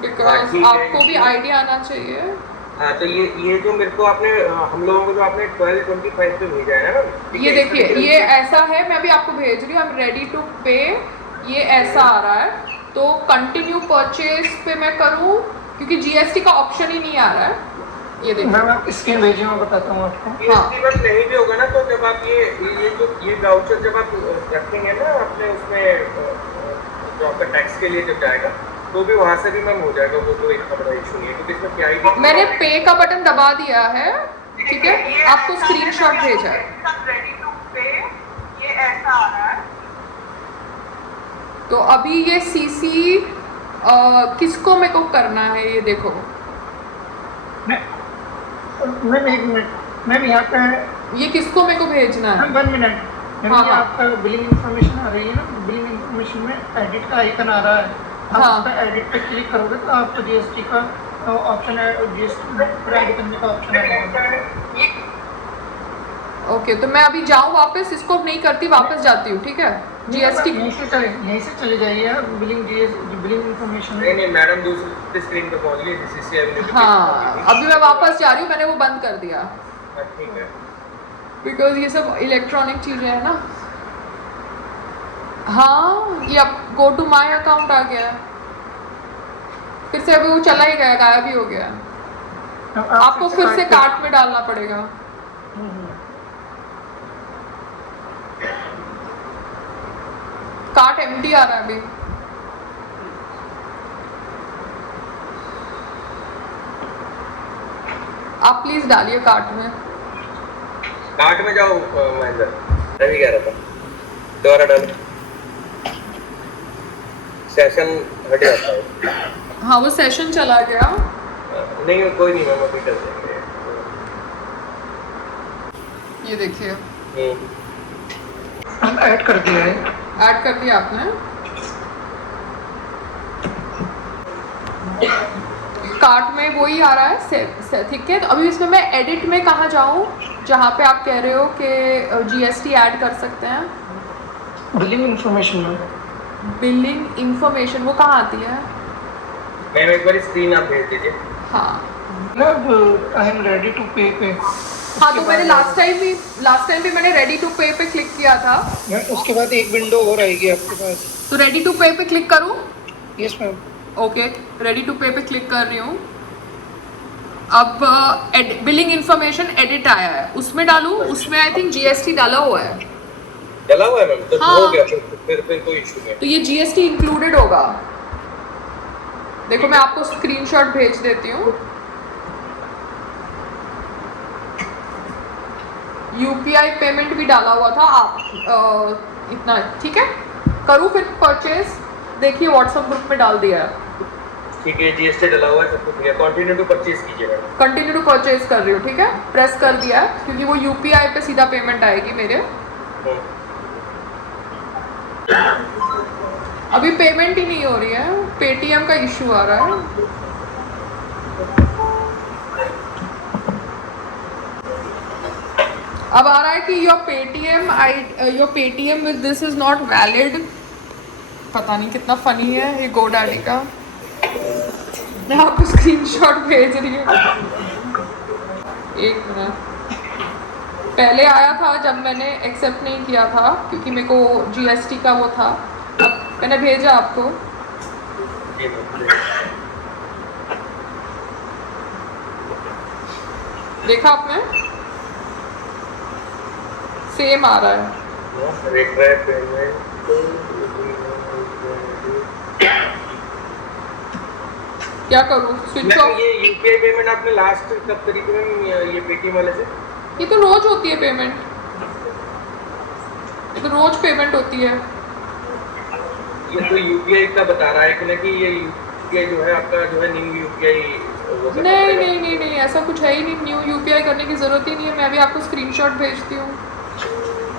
Because ठीक है। आपको भी आइडिया आना चाहिए। हाँ, तो ये जो मेरे को आपने हम लोगों को जो आपने 1225 पे भेजा है ना, ठीक ये है, इसका देखिए ये डिटेल्स। ऐसा है, मैं अभी आपको भेज रही हूँ, आई एम रेडी टू पे। ये ऐसा आ रहा है, तो कंटिन्यू परचेज पे मैं करूँ क्योंकि जीएसटी का ऑप्शन ही नहीं आ रहा है। ये देखिए मैम आप स्क्रीन भेजिए, मैं बताता हूँ आपको। जीएसटी बस नहीं भी होगा ना, तो जब आप ये वाउचर जब आप रखेंगे ना अपने उसमें जो आपका टैक्स के लिए जब जाएगा, तो भी वहां से भी मैम हो जाएगा, वो तो इतना बड़ा इशू नहीं है, क्योंकि इसमें क्या ही मैंने पे का बटन दबा दिया है, ठीक है, आपको स्क्रीनशॉट भेजा है। रेडी टू पे, ये ऐसा आ रहा है। तो अभी ये सीसी किसको मेरे को करना है, ये देखो। मैम एक मिनट मैम, यहाँ पे ये किसको मेरे को भेजना है? मैम 1 मिनट मैम, हाँ, ये हाँ। आपका बिलिंग इन्फॉर्मेशन आ रही है ना, बिलिंग इन्फॉर्मेशन में एडिट का आइकन आ रहा है। आप हाँ। उस पर एडिट पे क्लिक करोगे तो आपको जीएसटी का ऑप्शन है, जीएसटी ऐड करने का ऑप्शन आएगा। ओके, तो मैं अभी जाऊँ वापस, इसको नहीं करती, वापस जाती हूँ, ठीक है। जीएसटी यहीं से चले जाइए बिलिंग बिलिंग इन्फॉर्मेशन। नहीं नहीं मैडम, दूसरी स्क्रीन पे पहुंच गई, जीसीसी हाँ, अभी मैं वापस जा रही हूँ, मैंने वो बंद कर दिया ठीक है। बिकॉज ये सब इलेक्ट्रॉनिक चीज़ें हैं ना। हाँ, ये अब गो टू माई अकाउंट आ गया है, फिर से अभी वो चला ही गया, गायब ही हो गया। आपको फिर से कार्ट में डालना पड़ेगा। कार्ट एम्प्टी आ रहा है अभी। आप प्लीज डालिए कार्ट में। कार्ट में जाओ महेंद्र, मैं भी कह रहा था दोबारा डालो, सेशन हट जाता है। हाँ, वो सेशन चला गया। नहीं कोई नहीं मैम, अभी कर देंगे। ये देखिए हम ऐड कर दिया है। ऐड कर दिया आपने। कार्ट में वही आ रहा है, ठीक है। तो अभी इसमें मैं एडिट में कहाँ जाऊँ, जहाँ पे आप कह रहे हो कि जीएसटी ऐड कर सकते हैं। बिलिंग इन्फॉर्मेशन में बिलिंग इंफॉर्मेशन वो कहाँ आती है? मैम एक बार स्क्रीन आप भेज दीजिए। हाँ मतलब आई एम रेडी टू पे। हाँ, तो मैंने लास्ट टाइम भी मैंने रेडी टू पे क्लिक किया था। उसके बाद एक विंडो और आएगी आपके पास। तो रेडी टू पे क्लिक करूँ? Yes ma'am. Okay, ready to pay click कर रही हूँ। अब बिलिंग इंफॉर्मेशन एडिट आया है, उसमें डालूँ? उसमें आई थिंक जीएसटी डाला हुआ है। डला हुआ है मैम, तो हाँ। हो गया, फिर कोई इशू नहीं। तो ये जीएसटी इंक्लूडेड होगा। देखो मैं आपको स्क्रीनशॉट भेज देती हूँ। यूपीआई पेमेंट भी डाला हुआ था आप इतना, ठीक है। करूँ फिर परचेज? देखिए व्हाट्सएप ग्रुप में डाल दिया है। ठीक है, जीएसटी डला हुआ है, सब कुछ है, कंटिन्यू टू परचेज कीजिएगा। कंटिन्यू टू परचेज कर रही हूँ, ठीक है, प्रेस कर दिया है, क्योंकि वो यूपीआई पे सीधा पेमेंट आएगी मेरे। अभी पेमेंट ही नहीं हो रही है, पेटीएम का इशू आ रहा है। अब आ रहा है कि your Paytm with this is not valid. पता नहीं कितना फनी है ये गोडैडी का। मैं आपको स्क्रीनशॉट भेज रही हूँ, एक मिनट। पहले आया था जब मैंने एक्सेप्ट नहीं किया था, क्योंकि मेरे को जीएसटी का वो था। अब मैंने भेजा आपको। देखा आपने? सेम आ रहा है। क्या करूँ, स्विच ऑफ? ये यूपीआई पेमेंट आपने लास्ट कब करी थी मैम, ये पेटीएम वाले से? ये तो रोज होती है पेमेंट, ये तो रोज पेमेंट होती है। ये तो यूपीआई का बता रहा है कि ये यूपीआई जो है आपका जो है न्यू यूपीआई। नहीं, ऐसा कुछ है ही नहीं। न्यू यूपीआई करने की ज़रूरत ही नहीं है। मैं अभी आपको स्क्रीनशॉट भेजती हूँ।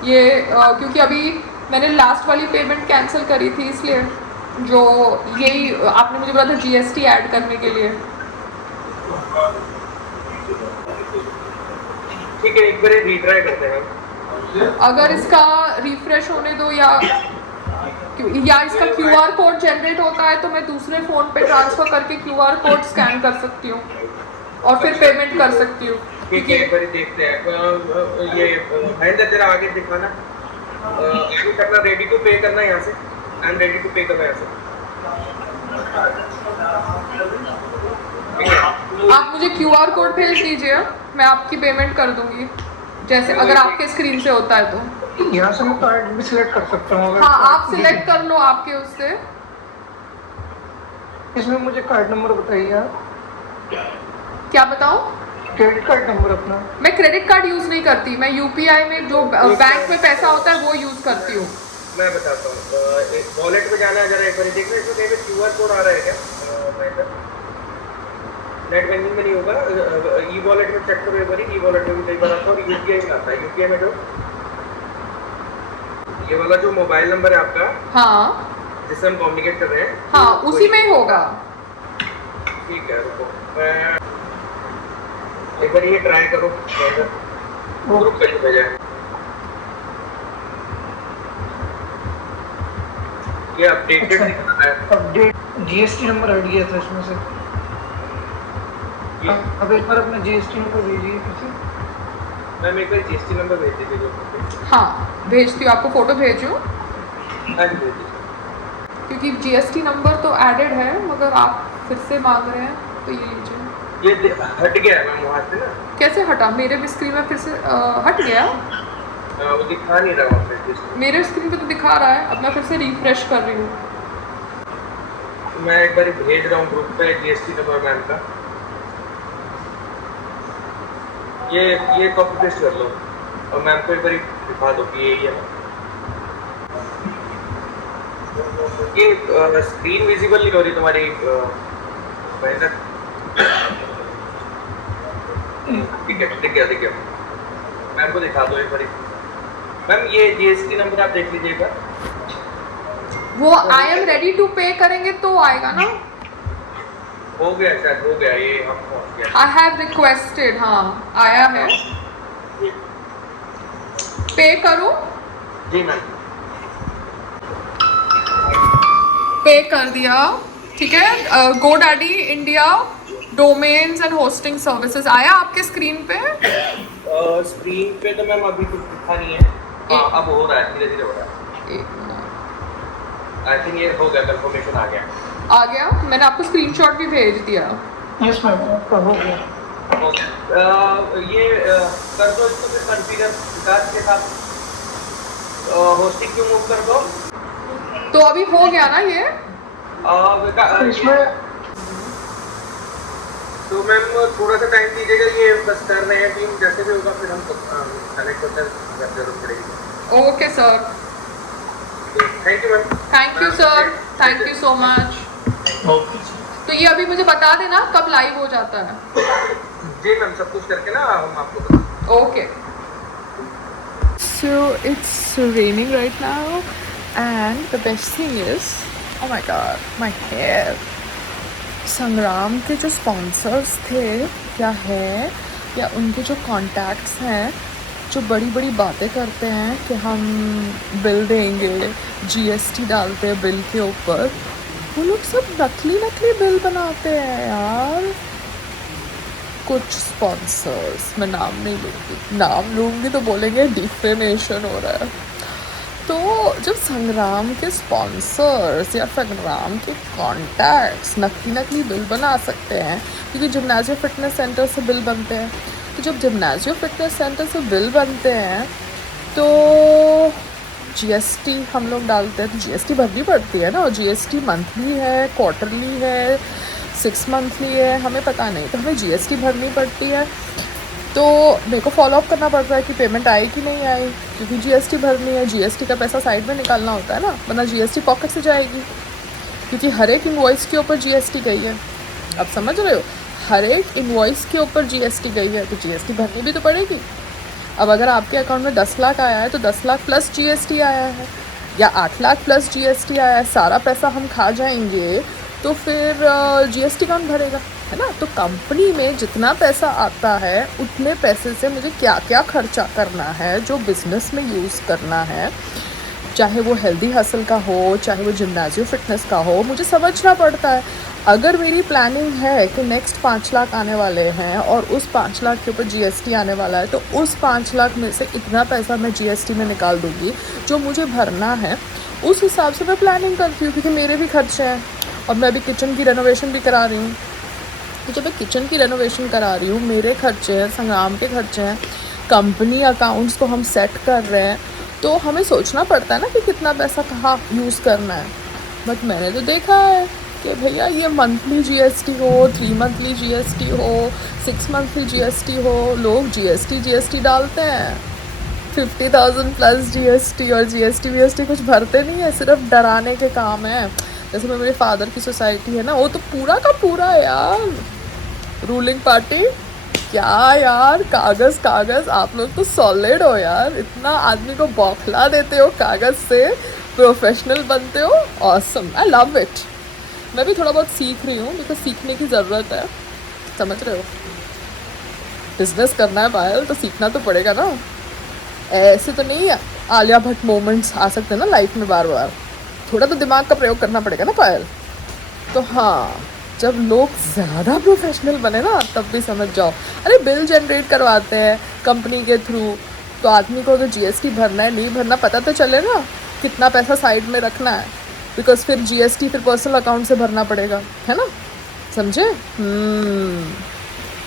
ये क्योंकि अभी मैंने लास्ट वाली पेमेंट कैंसिल करी थी, इसलिए जो यही आपने मुझे बोला था जीएसटी ऐड करने के लिए। ठीक है, एक बार रीट्राई करते हैं। अगर इसका रिफ्रेश होने दो, या या इसका QR कोड जनरेट होता है तो मैं दूसरे फ़ोन पे ट्रांसफ़र करके QR कोड स्कैन कर सकती हूँ और फिर पेमेंट कर सकती हूँ। ठीक है, एक बार देखते हैं। ये महेंद्र तेरा आगे दिखाना, आगे करना, रेडी टू पे करना यहाँ से। आई एम रेडी टू पे करना यहाँ से। ठीक है, आप मुझे QR कोड भेज दीजिए, मैं आपकी पेमेंट कर दूंगी, जैसे अगर आपके स्क्रीन से होता है तो। यहाँ से मैं कार्ड भी सिलेक्ट कर सकता हूँ अगर। हाँ, आप सिलेक्ट कर लो आपके उससे। इसमें मुझे कार्ड नंबर बताइए आप। क्या बताऊँ? क्रेडिट कार्ड नंबर अपना। मैं क्रेडिट कार्ड यूज़ नहीं करती, मैं UPI में जो बैंक में पैसा होता है वो यूज़ करती हूँ। मैं बताता हूँ। वॉलेट में जाना है, जरा एक बार देखना इसमें कहीं पे QR कोड आ रहा है क्या? नेट बैंकिंग में नहीं होगा, ई वॉलेट में चेक करो एक बार। ई वॉलेट में भी कई बार आता है और UPI में आता है। UPI में जो ये वाला जो मोबाइल नंबर है आपका, हाँ जिससे हम कम्युनिकेट कर रहे हैं, हाँ, उसी में ही होगा। ठीक है, रुको मैं एक बार ये ट्राई करो, ग्रुप पे भेजा है। ये अपडेटेड दिख रहा है। अपडेट GST नंबर हट गया था इसमें से। अब एक बार अपना GST नंबर भेजिए फिर से। मैम एक बार GST नंबर भेज दीजिए जो। हाँ भेजती हूँ, आपको फ़ोटो भेजूँ हाँ जी, भेज दीजिए। क्योंकि GST नंबर तो एडेड है, मगर आप फिर से मांग रहे हैं तो ये लीजिए। ये हट गया है मैम वहाँ से ना। कैसे हटा? मेरे भी स्क्रीन में फिर से हट गया। वो दिखा नहीं रहा वहाँ पे। मेरे स्क्रीन पे तो दिखा रहा है, अब मैं फिर से रिफ्रेश कर रही हूँ। मैं एक बार भेज रहा हूँ ग्रुप पे GST नंबर मैम का। ये कॉपी पेस्ट कर लो और मैम को एक बार दिखा दो कि यही है। ये स्क्रीन विजिबल नहीं हो रही तुम्हारी महेंद्र? ठीक है, दिख गया। मैम को दिखा दो एक बार। मैम ये GST नंबर आप देख लीजिए एक बार। वो आई एम रेडी टू पे करेंगे तो आएगा ना? हो गया शायद, हो गया, ये हम पहुँच गया। आई हैव रिक्वेस्टेड, हाँ आया है। पे करूँ? जी मैम, पे कर दिया, ठीक है। GoDaddy India domains and hosting services आया आपके स्क्रीन पे? स्क्रीन पे तो मैम अभी कुछ दिखा नहीं है। हाँ, अब हो रहा है, धीरे धीरे हो रहा है। एक मिनट, आई थिंक ये हो गया, कंफर्मेशन आ गया। आ गया। मैंने आपको स्क्रीनशॉट भी भेज दिया। यस मैम, आपका हो गया। ये कर दो इसको फिर कॉन्फ़िगर विकास के साथ होस्टिंग क्यों मूव कर दो। तो अभी हो गया ना ये? इसमें तो मैम थोड़ा सा टाइम दीजिएगा, ये बस कर रहे हैं टीम, जैसे भी होगा फिर हम कनेक्ट होते हैं, अगर जरूरत पड़ेगी। Okay sir, thank you ma'am. Thank you sir, thank you so much. तो ये अभी मुझे बता देना कब लाइव हो जाता है। जी मैम, सब कुछ करके ना हम आपको बताएंगे। Okay. So it's raining right now, and the best thing is, oh my god, my hair. संग्राम के जो स्पॉन्सर्स थे क्या है, या उनके जो कॉन्टैक्ट्स हैं जो बड़ी बड़ी बातें करते हैं कि हम बिल देंगे, GST डालते हैं बिल के ऊपर, वो लोग सब नकली बिल बनाते हैं यार। कुछ स्पॉन्सर्स, मैं नाम नहीं लूँगी, नाम लूँगी तो बोलेंगे डिफेमेशन हो रहा है। तो जब संग्राम के स्पॉन्सर्स या संग्राम के कॉन्टैक्ट्स नकली बिल बना सकते हैं, क्योंकि जिम्नाजियो फिटनेस सेंटर से बिल बनते हैं, तो जब जिम्नाजियो फिटनेस सेंटर से बिल बनते हैं तो GST हम लोग डालते हैं, तो GST भरनी पड़ती है ना। और GST मंथली है, क्वार्टरली है, 6 मंथली है, हमें पता नहीं, तो हमें GST भरनी पड़ती है। तो मेरे को फॉलो अप करना पड़ता है कि पेमेंट आई कि नहीं आई, क्योंकि GST भरनी है, GST का पैसा साइड में निकालना होता है ना, वरना GST पॉकेट से जाएगी, क्योंकि हर एक इनवॉइस के ऊपर GST गई है। अब समझ रहे हो, हर एक इनवॉइस के ऊपर GST गई है, तो GST भरनी भी तो पड़ेगी। अब अगर आपके अकाउंट में 10 लाख आया है तो 10 लाख प्लस GST आया है, या 8 लाख प्लस GST आया है, सारा पैसा हम खा जाएंगे तो फिर GST कौन भरेगा, है ना। तो कंपनी में जितना पैसा आता है उतने पैसे से मुझे क्या क्या खर्चा करना है, जो बिज़नेस में यूज़ करना है, चाहे वो हेल्दी हसल का हो, चाहे वो जिम्नाजियो फिटनेस का हो, मुझे समझना पड़ता है। अगर मेरी प्लानिंग है कि नेक्स्ट 5 लाख आने वाले हैं और उस 5 लाख के ऊपर जीएसटी आने वाला है, तो उस 5 लाख में से इतना पैसा मैं जीएसटी में निकाल दूँगी जो मुझे भरना है। उस हिसाब से मैं प्लानिंग करती हूँ, क्योंकि मेरे भी खर्चे हैं और मैं अभी किचन की रेनोवेशन भी करा रही हूँ। तो जब मैं किचन की रेनोवेशन करा रही हूँ, मेरे खर्चे हैं, संग्राम के खर्चे हैं, कंपनी अकाउंट्स को हम सेट कर रहे हैं, तो हमें सोचना पड़ता है ना कि कितना पैसा कहाँ यूज़ करना है। बट मैंने तो देखा है कि भैया ये मंथली जीएसटी हो, 3 मंथली जीएसटी हो, 6 मंथली जीएसटी हो, लोग जीएसटी डालते हैं 50,000 प्लस जीएसटी, और जीएसटी कुछ भरते नहीं है, सिर्फ डराने के काम है। जैसे मैं मेरे फादर की सोसाइटी है ना, वो तो पूरा का पूरा है यार, रूलिंग पार्टी क्या यार, कागज़ आप लोग तो सॉलिड हो यार, इतना आदमी को बौखला देते हो कागज़ से, प्रोफेशनल बनते हो, ऑसम, आई लव इट। मैं भी थोड़ा बहुत सीख रही हूँ, बिकॉज सीखने की ज़रूरत है, समझ रहे हो। बिजनेस करना है पायल तो सीखना तो पड़ेगा ना, ऐसे तो नहीं है आलिया भट्ट मोमेंट्स आ सकते हैं ना लाइफ में बार बार, थोड़ा तो दिमाग का प्रयोग करना पड़ेगा ना पायल। तो हाँ, जब लोग ज़्यादा प्रोफेशनल बने ना तब भी समझ जाओ। अरे बिल जनरेट करवाते हैं कंपनी के थ्रू, तो आदमी को तो जीएसटी भरना है नहीं भरना पता तो चले ना, कितना पैसा साइड में रखना है, बिकॉज फिर जीएसटी फिर पर्सनल अकाउंट से भरना पड़ेगा, है ना, समझे।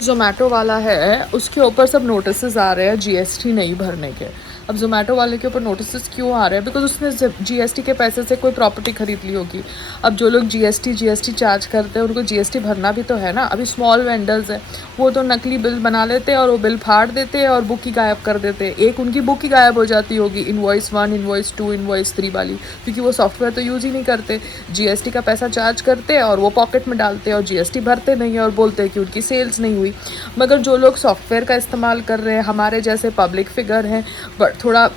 ज़ोमैटो वाला है, उसके ऊपर सब नोटिसेस आ रहे हैं जीएसटी नहीं भरने के। अब ज़ोमैटो वाले के ऊपर नोटिसेस क्यों आ रहे हैं? बिकॉज उसने जीएसटी के पैसे से कोई प्रॉपर्टी खरीद ली होगी। अब जो लोग जीएसटी चार्ज करते हैं उनको जीएसटी भरना भी तो है ना। अभी स्मॉल वेंडर्स हैं, वो तो नकली बिल बना लेते हैं और वो बिल फाड़ देते हैं और बुक ही गायब कर देते हैं। एक उनकी बुक ही गायब हो जाती होगी, इनवॉइस 1, इनवॉइस 2, इनवॉइस 3 वाली, क्योंकि वो सॉफ्टवेयर तो यूज़ ही नहीं करते। जीएसटी का पैसा चार्ज करते हैं और वो पॉकेट में डालते हैं और जीएसटी भरते नहीं है और बोलते हैं कि उनकी सेल्स नहीं हुई। मगर जो लोग सॉफ्टवेयर का इस्तेमाल कर रहे हैं, हमारे जैसे पब्लिक फिगर हैं, बट थोड़ा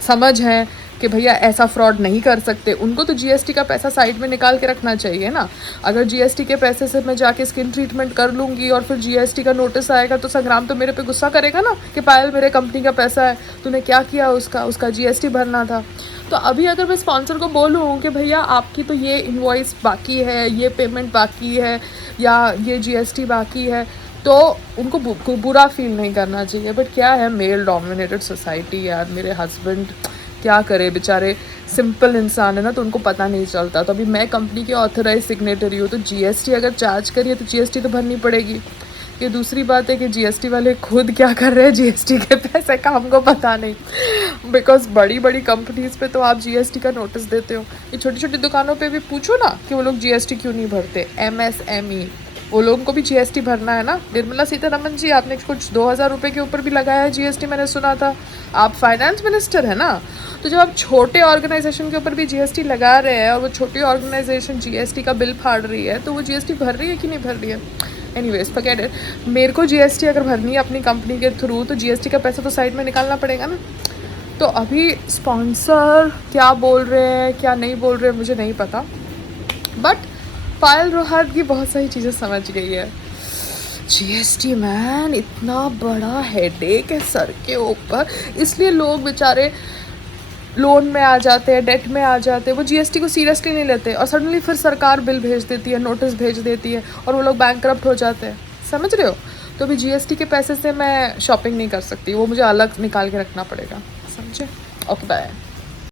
समझ है कि भैया ऐसा फ्रॉड नहीं कर सकते, उनको तो जीएसटी का पैसा साइड में निकाल के रखना चाहिए ना। अगर जीएसटी के पैसे से मैं जाके स्किन ट्रीटमेंट कर लूँगी और फिर जीएसटी का नोटिस आएगा तो संग्राम तो मेरे पे गुस्सा करेगा ना कि पायल मेरे कंपनी का पैसा है, तूने क्या किया, उसका जीएसटी भरना था। तो अभी अगर मैं स्पॉन्सर को बोलूँ कि भैया आपकी तो ये इनवॉइस बाकी है, ये पेमेंट बाकी है, या ये जीएसटी बाकी है, तो उनको बुरा फील नहीं करना चाहिए। बट क्या है, मेल डोमिनेटेड सोसाइटी यार, मेरे हस्बैंड क्या करे बेचारे, सिंपल इंसान है ना, तो उनको पता नहीं चलता। तो अभी मैं कंपनी की ऑथराइज सिग्नेटरी हूँ, तो जीएसटी अगर चार्ज करिए तो जीएसटी तो भरनी पड़ेगी। ये दूसरी बात है कि जीएसटी वाले खुद क्या कर रहे हैं जीएसटी के पैसे का हमको पता नहीं, बिकॉज बड़ी बड़ी कंपनीज पे तो आप जीएसटी का नोटिस देते हो। ये छोटी छोटी दुकानों पे भी पूछो ना कि वो लोग जीएसटी क्यों नहीं भरते। एमएसएमई वो लोगों को भी जीएसटी भरना है ना। निर्मला सीतारमण जी, आपने कुछ 2000 रुपये के ऊपर भी लगाया है जीएसटी, मैंने सुना था। आप फाइनेंस मिनिस्टर है ना, तो जब आप छोटे ऑर्गेनाइजेशन के ऊपर भी जीएसटी लगा रहे हैं और वो छोटी ऑर्गेनाइजेशन जीएसटी का बिल फाड़ रही है, तो वो जीएसटी भर रही है कि नहीं भर रही है। Anyways forget it. मेरे को जीएसटी अगर भरनी है अपनी कंपनी के थ्रू, तो जीएसटी का पैसा तो साइड में निकालना पड़ेगा ना। तो अभी स्पॉन्सर क्या बोल रहे हैं क्या नहीं बोल रहे हैं मुझे नहीं पता, बट पायल रोहत की बहुत सारी चीज़ें समझ गई है। जीएसटी मैन इतना बड़ा हेडेक है सर के ऊपर, इसलिए लोग बेचारे लोन में आ जाते हैं, डेट में आ जाते हैं, वो जीएसटी को सीरियसली नहीं लेते और सडनली फिर सरकार बिल भेज देती है, नोटिस भेज देती है और वो लोग बैंकरप्ट हो जाते हैं, समझ रहे हो। तो अभी जीएसटी के पैसे से मैं शॉपिंग नहीं कर सकती, वो मुझे अलग निकाल के रखना पड़ेगा, समझे। Okay bye.